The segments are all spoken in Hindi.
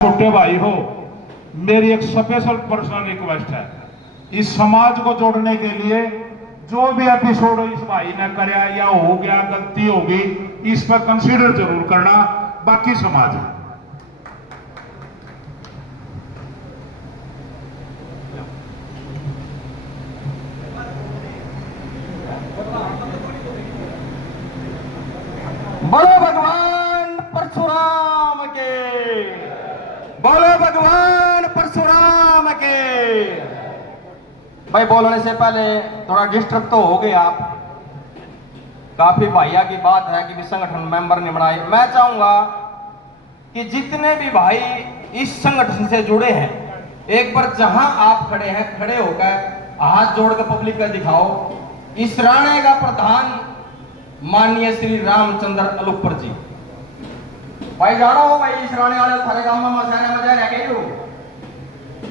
छोटे भाई हो, मेरी एक स्पेशल पर्सनल रिक्वेस्ट है। इस समाज को जोड़ने के लिए जो भी एपिसोड इस भाई ने कराया या हो गया, गलती होगी, इस पर कंसीडर जरूर करना। बाकी समाज है। बोलो भगवान परशुराम के, बोलो भगवान परशुराम के। भाई बोलने से पहले थोड़ा डिस्टर्ब तो हो गए आप। काफी भाइया की बात है कि संगठन मेंबर ने बनाए। मैं चाहूंगा कि जितने भी भाई इस संगठन से जुड़े हैं, एक बार जहां आप खड़े हैं खड़े होकर हाथ जोड़कर पब्लिक का दिखाओ। इस राणे का प्रधान माननीय श्री रामचंद्र अलुपर जी। भाई जानो हो भाई इस राणे वाले थारे गांव में मसाने मजा रह गए हो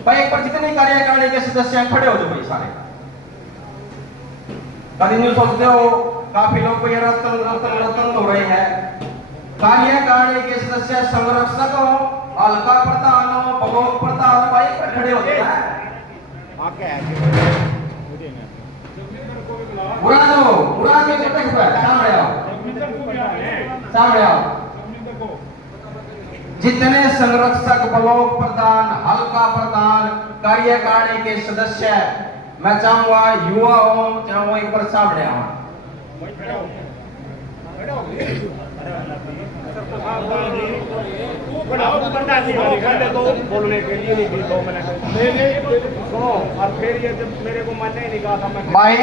भाई। एक बार जितने कार्यकारिणी के सदस्य हैं खड़े हो जाओ भाई सारे। कभी नहीं सोचते हो काफी लोग को ये रत्न रत्न रत्न हो रहे हैं। कार्यकारिणी के सदस्य संरक्षक हो, हल्का प्रधान हो, भगोग प्रधान, भाई पर खड़े होते हैं। बुरा में कितने सामने आओ, सामने आओ। जितने संरक्षक, ब्लॉक प्रधान, हल्का प्रधान, कार्यकारिणी के सदस्य, मैं चाहूंगा युवा हो चाहे वो एक बार सामने आओ। बोलने के लिए नहीं 2 मिनट सुनो। और फिर ये जब मेरे को मन नहीं कहा था मैं भाई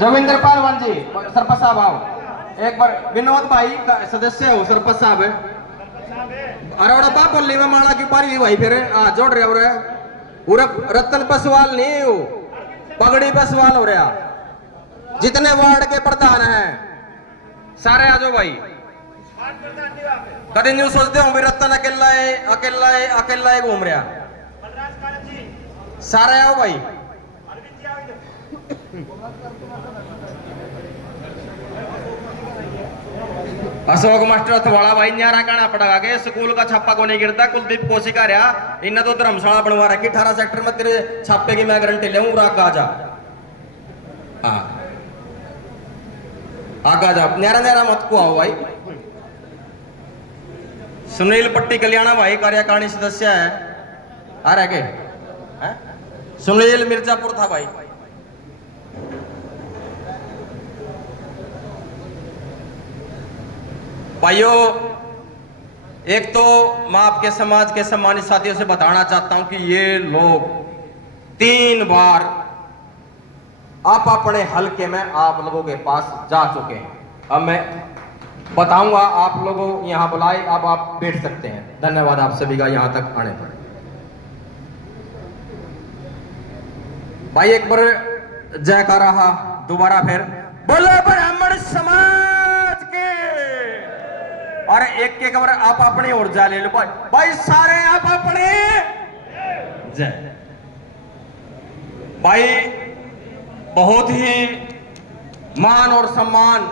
जमींदर पालवान जी, सरपंच साहब आओ एक बार। विनोद भाई सदस्य हो, सरपंच साहब है। अरे बड़ा बाप बोली में माला की पारी भाई फिर जोड़ रहे हो रहे पूरा रतन पसवाल नहीं हो, पगड़ी पसवाल हो रहा। जितने वार्ड के प्रधान हैं सारे आ जाओ भाई। कभी नहीं सोचते हो भी रतन अकेला है, अकेला है, अकेला है घूम रहा। सारे आओ भाई। अशोक मास्टर अथवाड़ा भाई न्यारा कहना पड़ेगा कि स्कूल का छापा को नहीं गिरता। कुलदीप कोशिका रहा, इन्हें तो धर्मशाला बनवा रखी 18 सेक्टर में। तेरे छापे की मैं गारंटी ले आगा जा, आगा जा, न्यारा न्यारा मत को आओ भाई। सुनील पट्टी कल्याणा भाई कार्यकारिणी सदस्य है, आ रहे के सुनील मिर्जापुर था भाई। भाइयों, एक तो मैं आपके समाज के सम्मानित साथियों से बताना चाहता हूं कि ये लोग 3 बार आप अपने हलके में आप लोगों के पास जा चुके हैं। अब मैं बताऊंगा, आप लोगों यहां बुलाए, अब आप बैठ सकते हैं। धन्यवाद आप सभी का यहां तक आने पर। भाई एक बार जयकारा दोबारा फिर बोलो ब्राह्मण समाज के। और एक बार आप अपने और जा ले लो भाई, भाई सारे आप अपने जय। भाई बहुत ही मान और सम्मान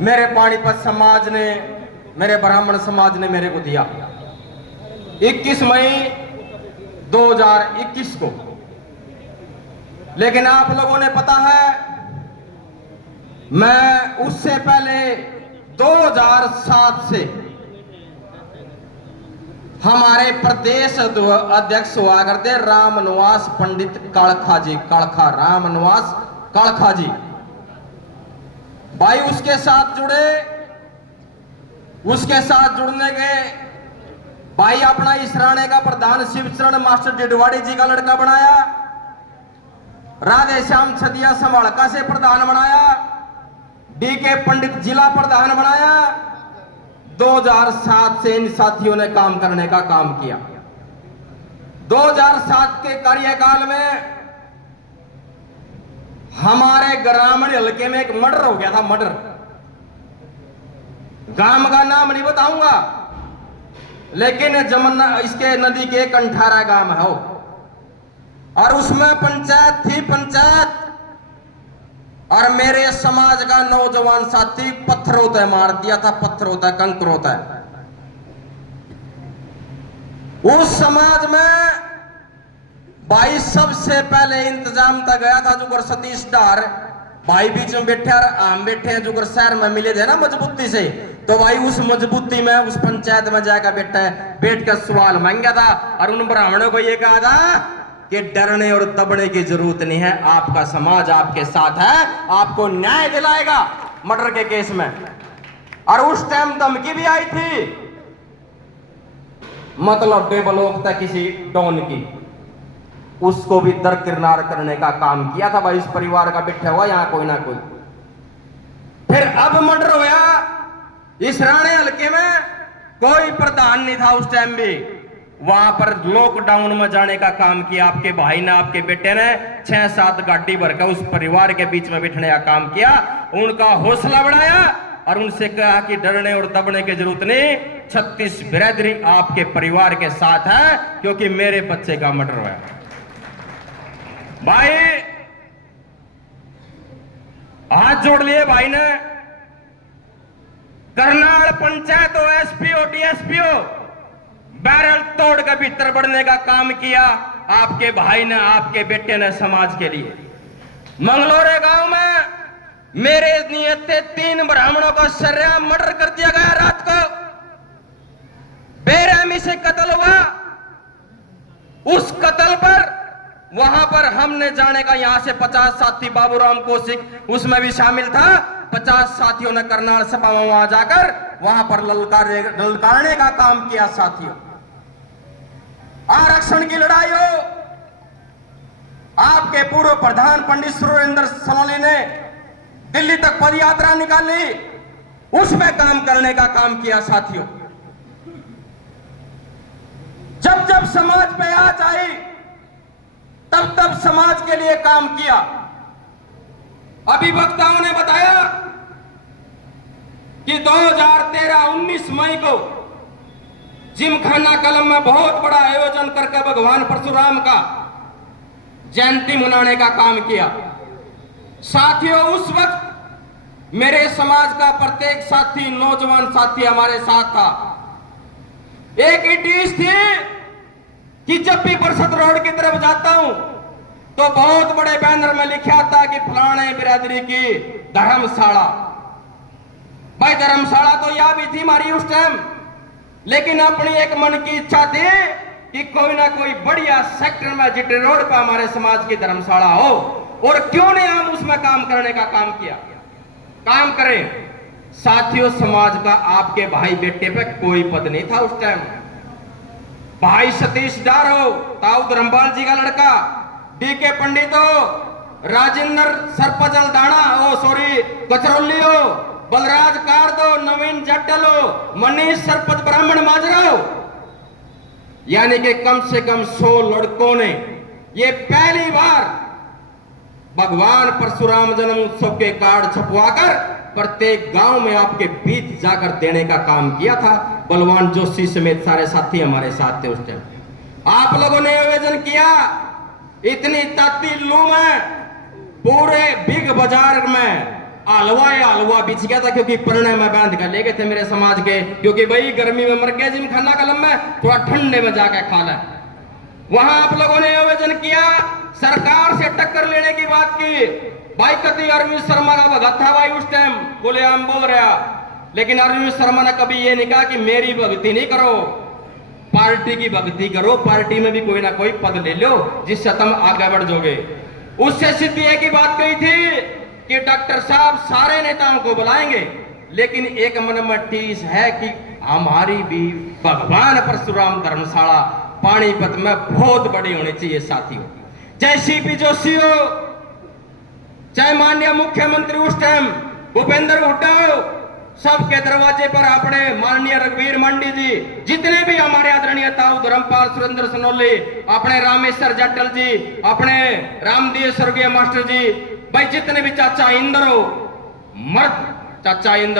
मेरे पानीपत समाज ने, मेरे ब्राह्मण समाज ने मेरे को दिया 21 मई 2021 को। लेकिन आप लोगों ने पता है मैं उससे पहले 2007 से हमारे प्रदेश अध्यक्ष हुआ करते रामनिवास पंडित कालखा जी, कालखा रामनिवास कालखा जी। भाई उसके साथ जुड़े, उसके साथ जुड़ने के भाई अपना इस राणे का प्रधान शिवचरण मास्टर डिडवाड़ी जी का लड़का बनाया। राधे श्याम छदिया संभालका से प्रधान बनाया। डीके पंडित जिला प्रधान बनाया। 2007 से इन साथियों ने काम करने का काम किया। 2007 के कार्यकाल में हमारे ग्रामीण हल्के में एक मर्डर हो गया था। मर्डर, गांव का नाम नहीं बताऊंगा, लेकिन जमुना इसके नदी के कंठारा गांव है और उसमें पंचायत थी। पंचायत और मेरे समाज का नौजवान साथी पत्थरों तय मार दिया था, पत्थरों तय, कंकरों तय। उस समाज में भाई सबसे पहले इंतजाम तक गया था जो सतीश डार भाई बीच में बैठे और आम बैठे हैं जो शहर में मिले थे ना मजबूती से, तो भाई उस मजबूती में उस पंचायत में जाकर बैठ कर सवाल मांगा था और उन ब्राह्मणों को ये कहा था कि डरने और दबने की जरूरत नहीं है, आपका समाज आपके साथ है, आपको न्याय दिलाएगा मर्डर के केस में। और उस टाइम धमकी भी आई थी, मतलब डेवलप था किसी डॉन की, उसको भी दरकिनार करने का काम किया था भाई इस परिवार का बैठा हुआ यहां कोई ना कोई। फिर अब मर्डर होया इस राणे हल्के में, कोई प्रधान नहीं था उस टाइम भी, वहां पर लॉकडाउन में जाने का काम किया आपके भाई ने, आपके बेटे ने 6-7 गाड़ी भरकर उस परिवार के बीच में बैठने का काम किया, उनका हौसला बढ़ाया और उनसे कहा कि डरने और दबने की जरूरत नहीं, 36 बिरादरी आपके परिवार के साथ है क्योंकि मेरे बच्चे का मर्डर हुआ। भाई हाथ जोड़ लिए भाई ने, करनाल पंचायत हो, एसपी हो, डीएसपी हो, बैरल तोड़ कर भीतर बढ़ने का काम किया आपके भाई ने, आपके बेटे ने समाज के लिए। मंगलोरे गांव में मेरे नियत से 3 ब्राह्मणों का सरेआम मर्डर कर दिया गया, रात को बेरहमी से कत्ल हुआ। उस कत्ल पर वहां पर हमने जाने का यहां से 50 साथी, बाबूराम कौशिक उसमें भी शामिल था, 50 साथियों ने करनाल सभा में वहां जाकर वहां पर ललकारने का काम किया। साथियों, आरक्षण की लड़ाई हो, आपके पूर्व प्रधान पंडित सुरेंद्र सनोली ने दिल्ली तक पदयात्रा निकाली, उसमें काम करने का काम किया। साथियों, जब जब समाज पे आज आई तब तब समाज के लिए काम किया। अभी वक्ताओं ने बताया कि 2013-19 मई को जिमखाना कलम में बहुत बड़ा आयोजन करके भगवान परशुराम का जयंती मनाने का काम किया। साथियों, उस वक्त मेरे समाज का प्रत्येक साथी, नौजवान साथी हमारे साथ था। एक इटीज थी कि जब भी बरसत रोड की तरफ जाता हूं तो बहुत बड़े बैनर में लिखा था कि फलाने बिरादरी की धर्मशाला। भाई धर्मशाला तो यह भी थी हमारी उस टाइम, लेकिन अपनी एक मन की इच्छा थी कि कोई ना कोई बढ़िया सेक्टर में जिटे रोड पर हमारे समाज की धर्मशाला हो, और क्यों नहीं हम उसमें काम करने का काम किया, काम करें। साथियों, समाज का आपके भाई बेटे पे कोई पद नहीं था उस टाइम। भाई सतीश डार हो, ताऊ धर्मपाल जी का लड़का, डीके पंडित हो, राजेंद्र सरपंच दाना हो, सॉरी कचरौली हो, बलराज कार्द हो, नवीन जट्टल हो, मनीष सरपंच ब्राह्मण माजरा हो, यानी कि कम से कम 100 लड़कों ने ये पहली बार भगवान परशुराम जन्म उत्सव के कार्ड छपवाकर प्रत्येक गांव में आपके बीच जाकर देने का काम किया था। बलवान जोशी समेत सारे साथी हमारे साथ थे उस टाइम। आप लोगों ने आयोजन किया, इतनी ताती लू में पूरे बिग बाजार में हलवा बिछ गया था, क्योंकि परने में बांध कर ले गए थे मेरे समाज के, क्योंकि भाई गर्मी में मर गए जिमखाना कलम में, थोड़ा ठंडे में जाकर खा ले। वहां आप लोगों ने आयोजन किया, सरकार से टक्कर लेने की बात की। भाई कति अरविंद शर्मा का भगत था भाई उस टाइम, बोले हम बोल रहा, लेकिन अरविंद शर्मा ने कभी ये नहीं कहा कि मेरी भक्ति नहीं करो, पार्टी की भक्ति करो, पार्टी में भी कोई ना कोई पद ले लो जिससे तुम आगे बढ़ जाओगे। उससे सीधी एक ही बात कही थी कि डॉक्टर साहब सारे नेताओं को बुलाएंगे, लेकिन एक मन में टीस है कि हमारी भी भगवान परशुराम धर्मशाला पानीपत में बहुत बड़ी होनी चाहिए। साथियों, चाहे सीपी जोशी हो, चाहे माननीय मुख्यमंत्री उस टाइम भूपेंद्र हुड्डा हो, सबके दरवाजे पर अपने माननीय रघुवीर मंडी जी, जितने भी हमारे आदरणीय ताऊ धर्मपाल सुरेंद्र सनोली, अपने रामेश्वर जट्टल जी, अपने रामदेव स्वर्गीय मास्टर जी, भाई जितने भी चाचा इंद्र हो, मर्द चाचा इंद्र